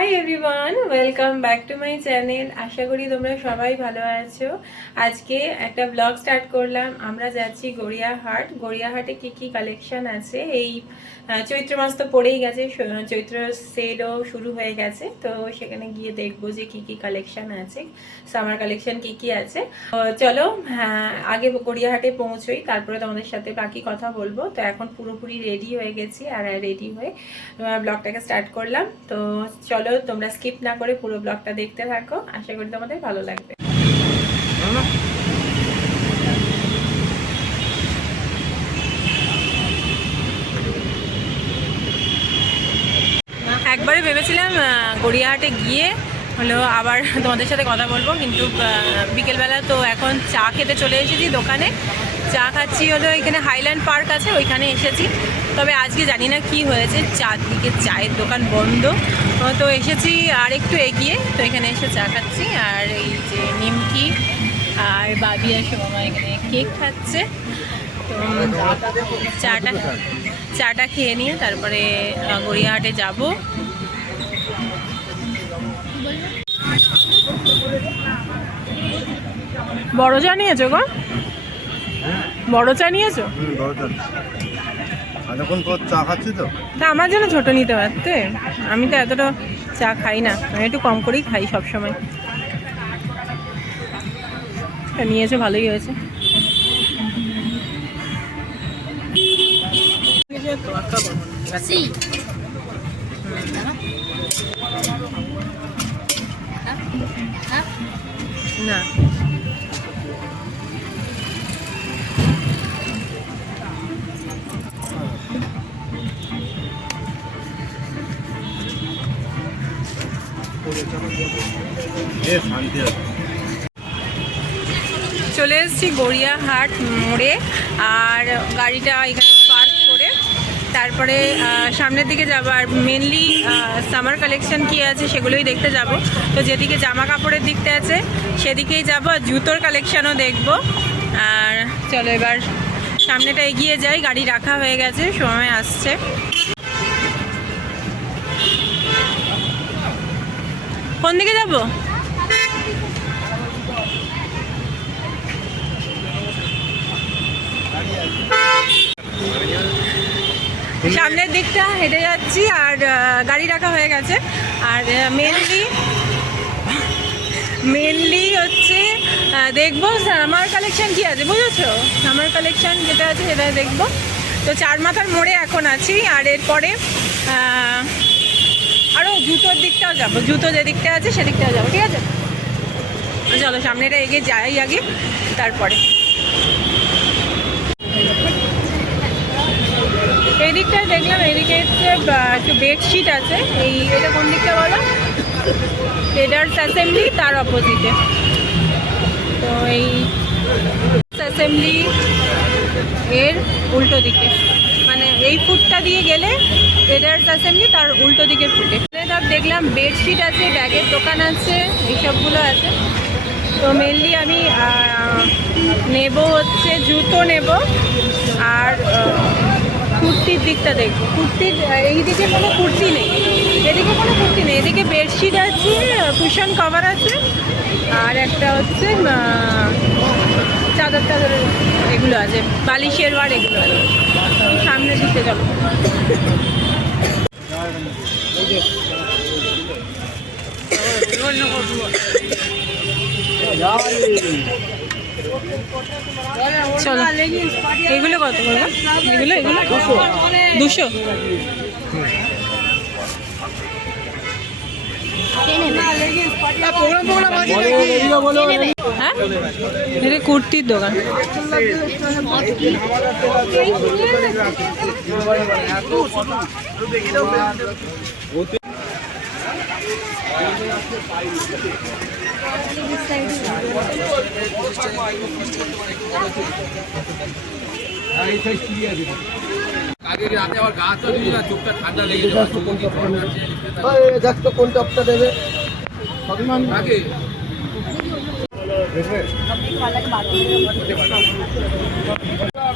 High everyone, welcome back to my channel. আশা করি তোমরা সবাই ভালো আছো। আজকে একটা ব্লগ স্টার্ট করলাম। আমরা যাচ্ছি গড়িয়াহাট। গড়িয়াহাটে কি কি কালেকশন আছে, এই চৈত্র মাস তো পড়েই গেছে, চৈত্র সেলও শুরু হয়ে গেছে, তো সেখানে গিয়ে দেখবো যে কি কি কালেকশন আছে, সামার কালেকশন কি কি আছে। চলো আগে গড়িয়াহাটে পৌঁছোই, তারপরে তোমাদের সাথে বাকি কথা বলবো। তো এখন পুরোপুরি রেডি হয়ে গেছি, আর রেডি হয়ে ব্লগটাকে স্টার্ট করলাম। তো চলো তোমরা স্কিপ না করে পুরো ব্লগটা দেখতে থাকো, আশা করি তোমাদের ভালো লাগবে। একবারে ভেবেছিলাম গড়িয়াহাটে গিয়ে হলো আবার তোমাদের সাথে কথা বলবো, কিন্তু বিকেলবেলা তো এখন চা খেতে চলে এসেছি দোকানে। চা খাচ্ছি হলো এখানে হাইল্যান্ড পার্ক আছে, ওইখানে এসেছি। তবে আজকে জানি না কি হয়েছে, চারদিকে চায়ের দোকান বন্ধ। তো এসেছি আর একটু এগিয়ে, তো এখানে এসে চা খাচ্ছি। আর এই যে নিমকি আর বাবি আর সোমা এখানে কেক খাচ্ছে। তো চাটা খেয়ে নিয়ে তারপরে গড়িয়াহাটে যাব। বড় চা নিয়েছো গো? বড় চা নিয়েছো? চা খাচ্ছি তো, তা আমার জন্য ছোট নিতে পারতে। আমি তো এতটা চা খাই না, আমি একটু কম করেই খাই সবসময়। নিয়েছো, ভালোই হয়েছে। না চলে এসেছি গড়িয়াহাট মোড়ে, আর গাড়িটা এখানে পার্ক করে তারপরে সামনের দিকে যাব। আর মেনলি সামার কালেকশন কি আছে সেগুলোই দেখতে যাব। তো যেদিকে জামা কাপড়ের দিকটা আছে সেদিকেই যাব, আর জুতোর কালেকশনও দেখব। আর চলো এবার সামনেটা এগিয়ে যাই, গাড়ি রাখা হয়ে গেছে, সময় আসছে। কোন দিকে যাব? সামনের দিকটা হেঁটে যাচ্ছি, আর গাড়ি রাখা হয়ে গেছে। আর মেনলি হচ্ছে দেখবো সামার কালেকশন কি আছে, বুঝেছো? সামার কালেকশন যেটা আছে সেটা দেখবো। তো চার মাথার মোড়ে এখন আছি, আর এরপরে আরও জুতোর দিকটাও যাবো, জুতো যে দিকটা আছে সেদিকটাও যাবো, ঠিক আছে? চলো সামনেটা এগিয়ে যাই আগে, তারপরে এই দিকটায় দেখলাম, এদিকে একটু বেডশিট আছে। এটা কোন দিকটা বলো? ট্রেডার্স অ্যাসেম্বলি, তার অপোজিটে। তো এই অ্যাসেম্বলি এর উল্টো দিকে, মানে এই ফুটটা দিয়ে গেলে ট্রেডার্স অ্যাসেম্বলি, তার উল্টো দিকের ফুটে সব দেখলাম বেডশিট আছে, ব্যাগের দোকান আছে, এইসবগুলো আছে। তো মেনলি আমি নেব হচ্ছে জুতো নেব, আর কুর্তির দিকটা দেখবো। কুর্তির এইদিকে কোনো কুর্তি নেই, এদিকে কোনো কুর্তি নেই। এদিকে বেডশিট আছে, কুশন কভার আছে, আর একটা হচ্ছে চাদর টাদর এগুলো আছে, বালিশের ওয়ার এগুলো আছে। সামনের দিকে যাবো। চলো এগুলো কত করবো? এগুলো 200। হ্যাঁ, এটা কুর্তির দোকান। কোন টপটা দেবে?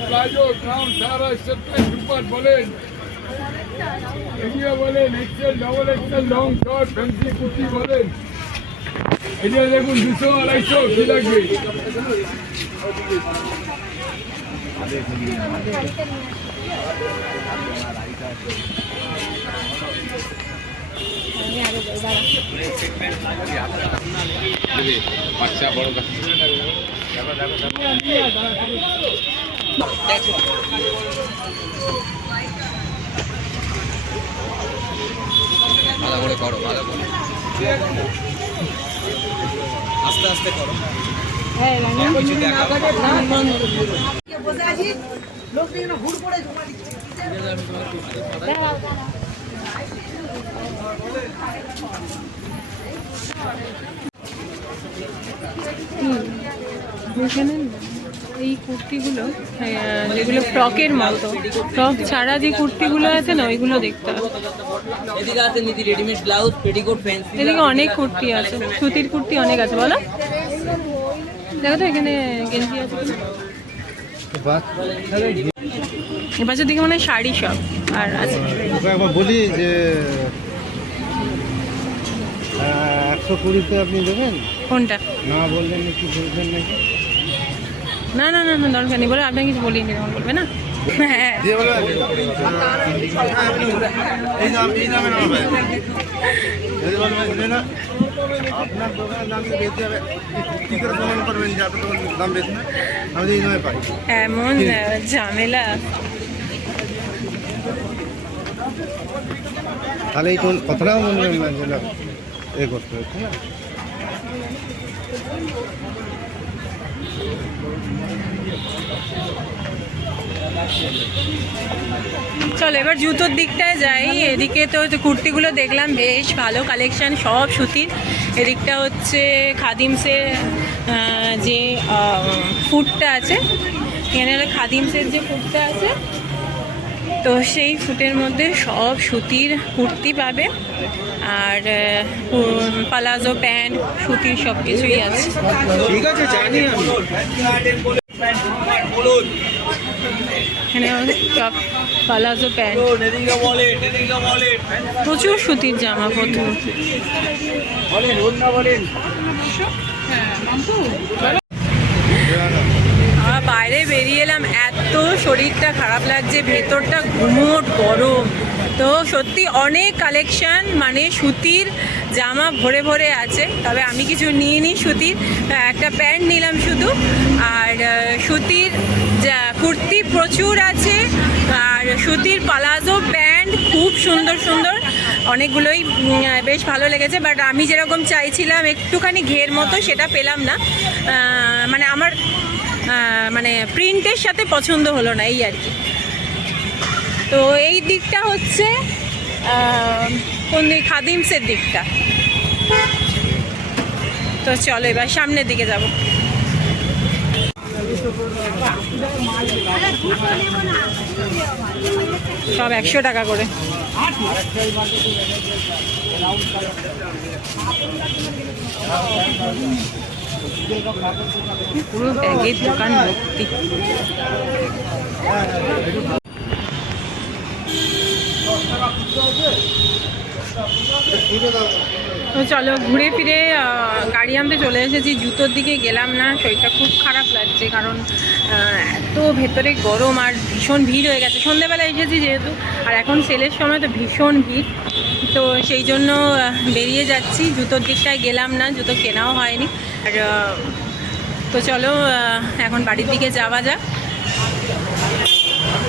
প্লাজো, ক্রাউন, সারা, বলেন এরিয়া বলেন, XL, double XL, long short, fancy kurti বলেন। এটা দেখুন 200 250 কি লাগবে? বাচ্চা বড় ভালো করে করো, ভালো করে আস্তে আস্তে করো। এখানে এই কুর্তিগুলো যেগুলো ফ্রকের মতো, ফ্রক ছাড়া যে কুর্তিগুলো আছে না ওইগুলো দেখতে হবে। এদিকে আছে নিতি রেডিমেড ব্লাউজ, পেটিকোট, ফ্যান্সি। এদিকে অনেক কুর্তি আছে, সুতির কুর্তি অনেক আছে। বলো, দেখো তো এখানে গেঞ্জি আছে কিনা। এপাশের দিকে মানে শাড়ি সব আর আছে। একবার বলি যে 120-তে আপনি দেবেন? কোনটা? না বললেন কি বলবেন নাকি? না না না না, দরকার নেই। বলে আপনাকে কিছু বলিনি, তখন বলবে না। হ্যাঁ, দিয়ে বলবেন এই দামে না হবে। যদি বলবেন যে না আপনার দোকানের দাম বেশি হবে, কী করে প্রমাণ করবেন যে আপনার দোকানের দাম বেশি না? আমি এই দামে পাই। এমন ঝামেলা। তাহলে এই কথাটাও বলবেন না যেটা এ করতে হচ্ছে না। চলো এবার জুতোর দিকটায় যাই। এদিকে তো কুর্তিগুলো দেখলাম, বেশ ভালো কালেকশন, সব সুতির। এদিকটা হচ্ছে খাদিমসের যে ফুটটা আছে, এখানে হলো খাদিমসের যে ফুটটা আছে, তো সেই ফুটের মধ্যে সব সুতির কুর্তি পাবে। আর পালাজো প্যান্ট, সুতির সব কিছুই আছে। ঠিক আছে, জানি আমি। এখানে সব পালাজো প্যান্ট, প্রচুর সুতির জামা, প্রচুর। বাইরে বেরিয়ে এলাম, এত শরীরটা খারাপ লাগছে, ভেতরটা গুমোট গরম। তো সত্যি অনেক কালেকশন, মানে সুতির জামা ভরে ভরে আছে। তবে আমি কিছু নিইনি সুতির, একটা প্যান্ট নিলাম শুধু। আর সুতির কুর্তি প্রচুর আছে, আর সুতির পালাজো প্যান্ট খুব সুন্দর সুন্দর, অনেকগুলোই বেশ ভালো লেগেছে। বাট আমি যেরকম চাইছিলাম একটুখানি ঘের মতো, সেটা পেলাম না। মানে আমার মানে প্রিন্টের সাথে পছন্দ হলো না, এই আর কি। তো এই দিকটা হচ্ছে কোন দিক, খাদিমসের দিকটা। তো চলো এবার সামনের দিকে যাব। সব 100 টাকা করে। পুরো ব্যাগের দোকান ভর্তি। তো চলো ঘুরে ফিরে গাড়ি আনতে চলে এসেছি। জুতোর দিকে গেলাম না, শরীরটা খুব খারাপ লাগছে, কারণ এত ভেতরে গরম আর ভীষণ ভিড় হয়ে গেছে। সন্ধ্যেবেলা এসেছি যেহেতু, আর এখন সেলের সময় তো ভীষণ ভিড়, তো সেই জন্য বেরিয়ে যাচ্ছি। জুতোর দিকটায় গেলাম না, জুতো কেনাও হয়নি। আর তো চলো এখন বাড়ির দিকে যাওয়া যাক।